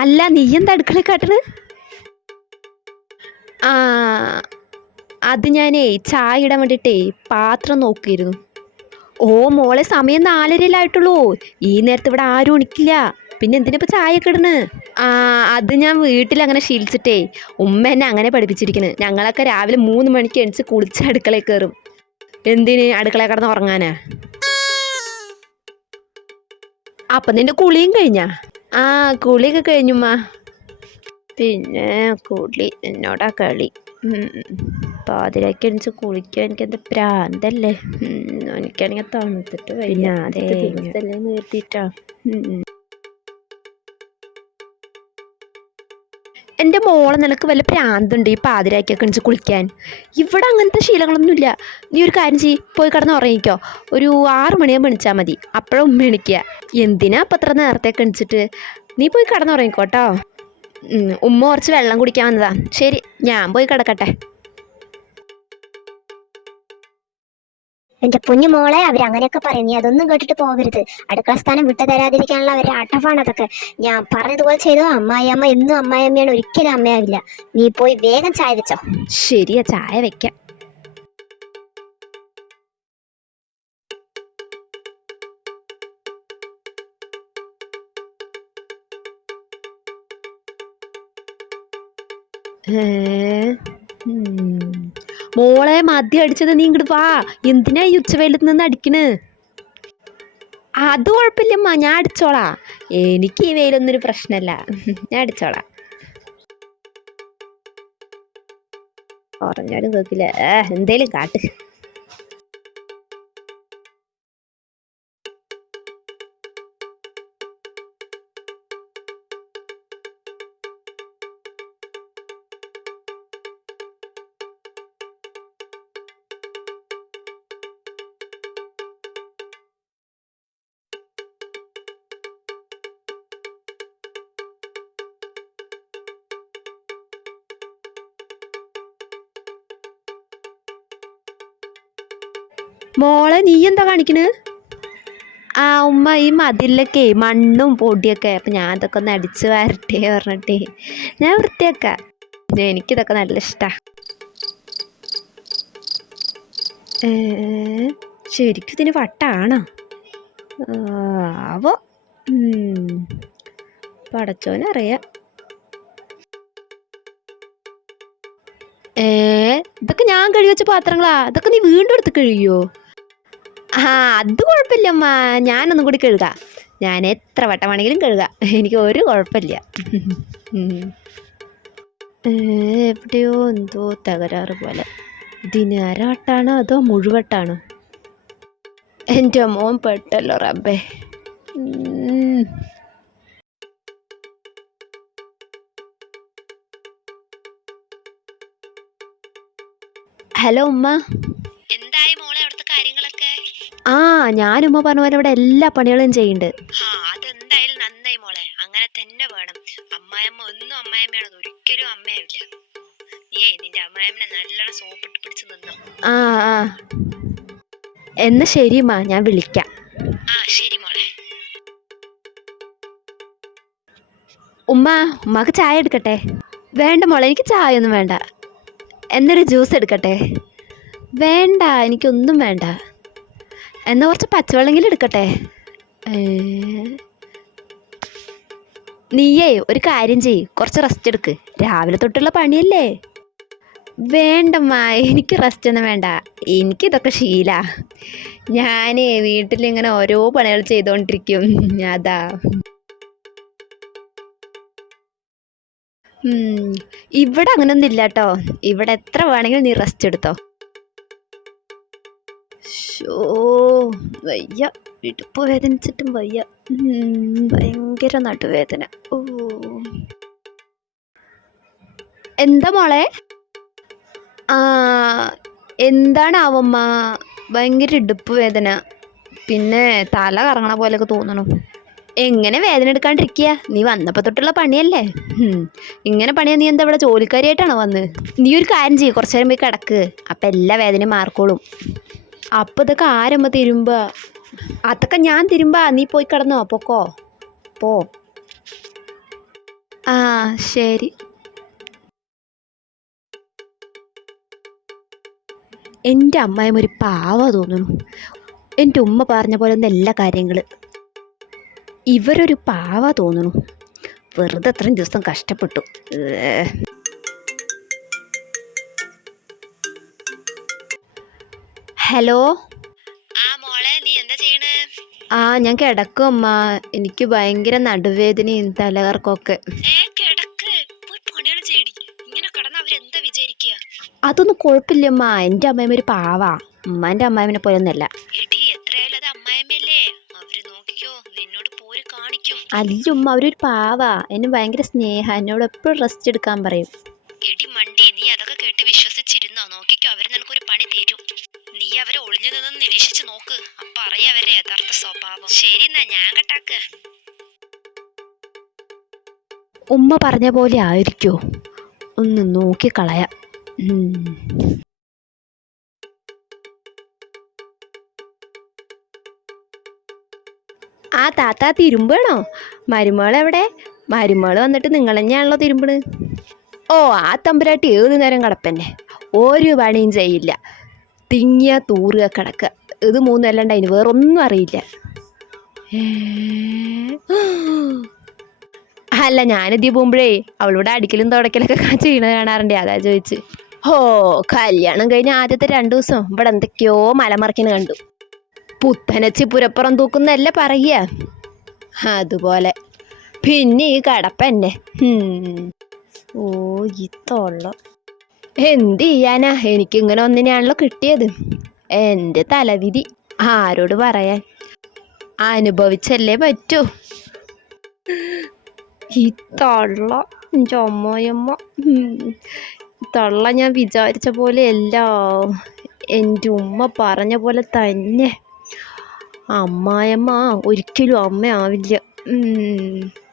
അല്ല നീ എന്താ അടുക്കള കാട്ടണ്? ആ അത് ഞാനേ ചായ ഇടാൻ വേണ്ടിയിട്ടേ പാത്രം നോക്കിയിരുന്നു. ഓ മോളെ സമയം നാലരയിലായിട്ടുള്ളൂ. ഈ നേരത്തെ ഇവിടെ ആരും ഉണിക്കില്ല പിന്നെ എന്തിനിപ്പോൾ ചായ ഇടണ് ആ അത് ഞാൻ വീട്ടിൽ അങ്ങനെ ശീലിച്ചിട്ടേ ഉമ്മ എന്നെ അങ്ങനെ പഠിപ്പിച്ചിരിക്കണ്. ഞങ്ങളൊക്കെ രാവിലെ മൂന്ന് മണിക്ക് എണിച്ച് കുളിച്ച് അടുക്കളയിൽ കയറും. എന്തിന് അടുക്കളയിൽ കിടന്ന് ഉറങ്ങാനാ? അപ്പൊ നിന്റെ കുളിയും കഴിഞ്ഞാ? ആ കുളിയൊക്കെ കഴിഞ്ഞുമാ പിന്നെ കുളി എന്നോടാ കളി. പാതിരാക്കി എണിച്ച് കുളിക്കുക എനിക്ക് എന്താ പ്രാന്തല്ലേ. എനിക്കാണെങ്കിൽ തണുത്തിട്ട് വയ്യ. ദിവസമല്ലേ നിർത്തിയിട്ടാ എന്റെ മോളെ നിനക്ക് വല്ല പ്രാന്തുണ്ട് ഈ പാതിരാക്കിയൊക്കെ എണിച്ച് കുളിക്കാൻ? ഇവിടെ അങ്ങനത്തെ ശീലങ്ങളൊന്നുമില്ല. നീ ഒരു കാര്യം ചെയ്യ് പോയി കിടന്ന് ഉറങ്ങിക്കോ. ഒരു ആറ് മണിയാകുമ്പോൾ എണിച്ചാൽ മതി. അപ്പോഴും ഉമ്മ എണിക്കുക എന്തിനാ അപ്പം അത്ര നേരത്തെ എണിച്ചിട്ട്? നീ പോയി കിടന്നുറങ്ങിക്കോട്ടോ ഉമ്മ കുറച്ച് വെള്ളം കുടിക്കാൻ വന്നതാ. ശരി ഞാൻ പോയി കിടക്കട്ടെ. എന്റെ പൊന്നു മോളെ അവർ അങ്ങനെയൊക്കെ പറയും. നീ അതൊന്നും കേട്ടിട്ട് പോകരുത്. അടുക്കള സ്ഥാനം വിട്ടു തരാതിരിക്കാനുള്ള അവരുടെ ആട്ടഫാണ് അതൊക്കെ. ഞാൻ പറഞ്ഞതുപോലെ ചെയ്തോ? അമ്മായിയമ്മ എന്നും അമ്മായിയമ്മയാണ്. ഒരിക്കലും അമ്മയാവില്ല നീ പോയി വേഗം ചായ വെച്ചോ. ശരിയാ ചായ വെക്കാം. ഏ. മോളെ മദ്യം അടിച്ചത് നീ ഇങ്ങോട്ട് വാ. എന്തിനാ ഈ ഉച്ചവെയിലത്ത് നിന്ന് അടിക്കണ്? അത് കുഴപ്പമില്ലമ്മ ഞാൻ അടിച്ചോളാ. എനിക്ക് ഈ വെയിലൊന്നൊരു പ്രശ്നമല്ല. ഞാൻ അടിച്ചോളാം. പറഞ്ഞാലും കേൾക്കില്ല. എന്തേലും കാട്ട്. മോളെ നീ എന്താ കാണിക്കണ്? ആ ഉമ്മ ഈ മതിലൊക്കെ മണ്ണും പൊടിയൊക്കെ. അപ്പം ഞാൻ ഇതൊക്കെ ഒന്ന് അടിച്ച് വരട്ടെ പറഞ്ഞിട്ടേ. ഞാൻ വൃത്തിയാക്കാം. എനിക്കിതൊക്കെ നല്ല ഇഷ്ടമാണ് ശരിക്കും ഇതിന് വട്ടാണോ? ആവോ. പടച്ചോനറിയാം ഏ ഇതൊക്കെ ഞാൻ കഴുകിവെച്ച പാത്രങ്ങളാ. ഇതൊക്കെ നീ വീണ്ടും എടുത്ത് കഴുകിയോ? ആ അത് കുഴപ്പമില്ലമ്മ ഞാനൊന്നും കൂടി കഴുകാം. ഞാൻ എത്ര വട്ടം വേണമെങ്കിലും കഴുകാം. എനിക്ക് ഒരു കുഴപ്പമില്ല. എവിടെയോ എന്തോ തകരാറ് പോലെ. ഇതിന് അരവട്ടാണോ അതോ മുഴുവട്ടാണോ? എന്റെ മോൻ പെട്ടല്ലോ റബ്ബേ. ഹലോ ഉമ്മ. എന്തായി കാര്യങ്ങളൊക്കെ ആ ഞാൻ ഉമ്മ പറഞ്ഞ പോലെ ഇവിടെ എല്ലാ പണികളും ചെയ്യുന്നുണ്ട്. ആ അതെന്തായാലും നന്നായി മോളെ. അങ്ങനെ തന്നെ വേണം. അമ്മായിയമ്മ ഒന്നും അമ്മായിയമ്മയാണ് ഒരിക്കലും അമ്മയാവില്ല. നീയേ നിന്റെ അമ്മായിയമ്മനെ നല്ലോണം സോപ്പിട്ട് പിടിച്ച് നിന്നോ. ആ ആ. എന്നാ ശരി മാ ഞാൻ വിളിക്കാം. ആ ശരി മോളെ. ഉമ്മ ഉമ്മക്ക് ചായ എടുക്കട്ടെ? വേണ്ട മോളെ എനിക്ക് ചായ ഒന്നും വേണ്ട. എന്നൊരു ജ്യൂസ് എടുക്കട്ടെ? വേണ്ട എനിക്കൊന്നും വേണ്ട. എന്നാ കുറച്ച് പച്ചവെള്ളമെങ്കിലും എടുക്കട്ടെ? നീയേ ഒരു കാര്യം ചെയ്യ്. കുറച്ച് റെസ്റ്റ് എടുക്ക്. രാവിലെ തൊട്ടുള്ള പണിയല്ലേ? വേണ്ടമ്മ എനിക്ക് റെസ്റ്റ് ഒന്നും വേണ്ട. എനിക്കിതൊക്കെ ശീല. ഞാൻ വീട്ടിലിങ്ങനെ ഓരോ പണികൾ ചെയ്തുകൊണ്ടിരിക്കും അതാ. ഇവിടെ അങ്ങനൊന്നും ഇല്ല കേട്ടോ ഇവിടെ എത്ര വേണമെങ്കിലും നീ റെസ്റ്റ് എടുത്തോ. ഷോ വയ്യ. ഇടുപ്പ് വേദനിച്ചിട്ടും വയ്യ. ഭയങ്കര നടുവേദന. ഓ. എന്താ മോളെ? ആ എന്താണ് ആവമ്മ? ഭയങ്കര ഇടുപ്പ് വേദന. പിന്നെ തല കറങ്ങണ പോലെയൊക്കെ തോന്നണു. എങ്ങനെ വേദന എടുക്കാണ്ടിരിക്കുക നീ വന്നപ്പോൾ തൊട്ടുള്ള പണിയല്ലേ? ഇങ്ങനെ പണിയാ നീ എന്താ ഇവിടെ ജോലിക്കാരിയായിട്ടാണോ വന്ന്? നീ ഒരു കാര്യം ചെയ്യ് കുറച്ചു നേരം പോയി കിടക്ക്. അപ്പം എല്ലാ വേദനയും മാർക്കോളും അപ്പം ഇതൊക്കെ ആരമ്മ തിരുമ്പ? അതൊക്കെ ഞാൻ തിരുമ്പാ. നീ പോയി കിടന്നോ. പൊക്കോ. പോ. ആ ശരി. എന്റെ അമ്മായിയും ഒരു പാവ തോന്നുന്നു. എന്റെ ഉമ്മ പറഞ്ഞ പോലെ ഒന്നും എല്ലാ കാര്യങ്ങൾ ഇവരൊരു പാവ തോന്നുന്നു. വെറുതെ അത്രയും ദിവസം കഷ്ടപ്പെട്ടു. ഹലോ? ആ മോളെ നീ എന്താ ചെയ്യണേ? ആ ഞാൻ കിടക്കും അമ്മ. എനിക്ക് ഭയങ്കര നടുവേദനയും തലകർക്കൊക്കെ അതൊന്നും കുഴപ്പമില്ലമ്മ എന്റെ അമ്മയും ഒരു പാവാ. ഉമ്മാന്റെ അമ്മായിനെ പോലെ ഒന്നല്ല അല്ല ഉമ്മ അവരൊരു പാവാ. എന്നെ ഭയങ്കര സ്നേഹ. എന്നോട് എപ്പോഴും റെസ്റ്റ് എടുക്കാൻ പറയും. എടി മണ്ടി നീ അതൊക്കെ കേട്ട് വിശ്വസിച്ചിരുന്നോ? നോക്കിക്കോ അവർ നിനക്കൊരു പണി തരും. നീ അവരെ ഒളിഞ്ഞു നിന്ന് നിരീക്ഷിച്ചു നോക്ക്. അപ്പൊ അറിയാം അവരെ യഥാർത്ഥ സ്വഭാവം. ശരി എന്നാ ഞാൻ കട്ടാക്ക്. ഉമ്മ പറഞ്ഞ പോലെ ആയിരിക്കോ? ഒന്ന് നോക്കിക്കളയാം കളയ. ആ താത്ത തിരുമ്പാണോ മരുമകളെവിടെ മരുമകൾ വന്നിട്ട് നിങ്ങൾ തന്നെയാണല്ലോ തിരുമ്പണ്. ഓ ആ തമ്പുരാട്ടി ഏത് നേരം കിടപ്പന്നെ? ഒരു പണിയും ചെയ്യില്ല. തിങ്ങിയ തൂറുക കിടക്കുക ഇത് മൂന്നും അല്ലാണ്ട് അതിന് വേറൊന്നും അറിയില്ല? അല്ല ഞാനിതി പോകുമ്പോഴേ അവളിവിടെ അടിക്കലും തുടക്കലൊക്കെ ചെയ്യണത് കാണാറുണ്ട്. അതാ ചോദിച്ച്. ഓ കല്യാണം കഴിഞ്ഞ ആദ്യത്തെ രണ്ടു ദിവസം ഇവിടെ എന്തൊക്കെയോ മലമറക്കിന് കണ്ടു. പുത്തനച്ചി പുരപ്പുറം തൂക്കുന്നല്ലേ പറയുക. അതുപോലെ. പിന്നെ ഈ കടപ്പന്നെ. ഹും. ഓ ഇത്തോള്ള എന്ത് ചെയ്യാനാ? എനിക്കിങ്ങനെ ഒന്നിനെയാണല്ലോ കിട്ടിയത്. എന്റെ തലവിധി ആരോട് പറയാൻ? അനുഭവിച്ചല്ലേ പറ്റൂ. ഈ തള്ള എന്റെ തൊള്ള ഞാൻ വിചാരിച്ച പോലെ അല്ല. എന്റെ ഉമ്മ പറഞ്ഞ പോലെ തന്നെ. അമ്മായമ്മ ഒരിക്കലും അമ്മയാവില്ല. ഉം.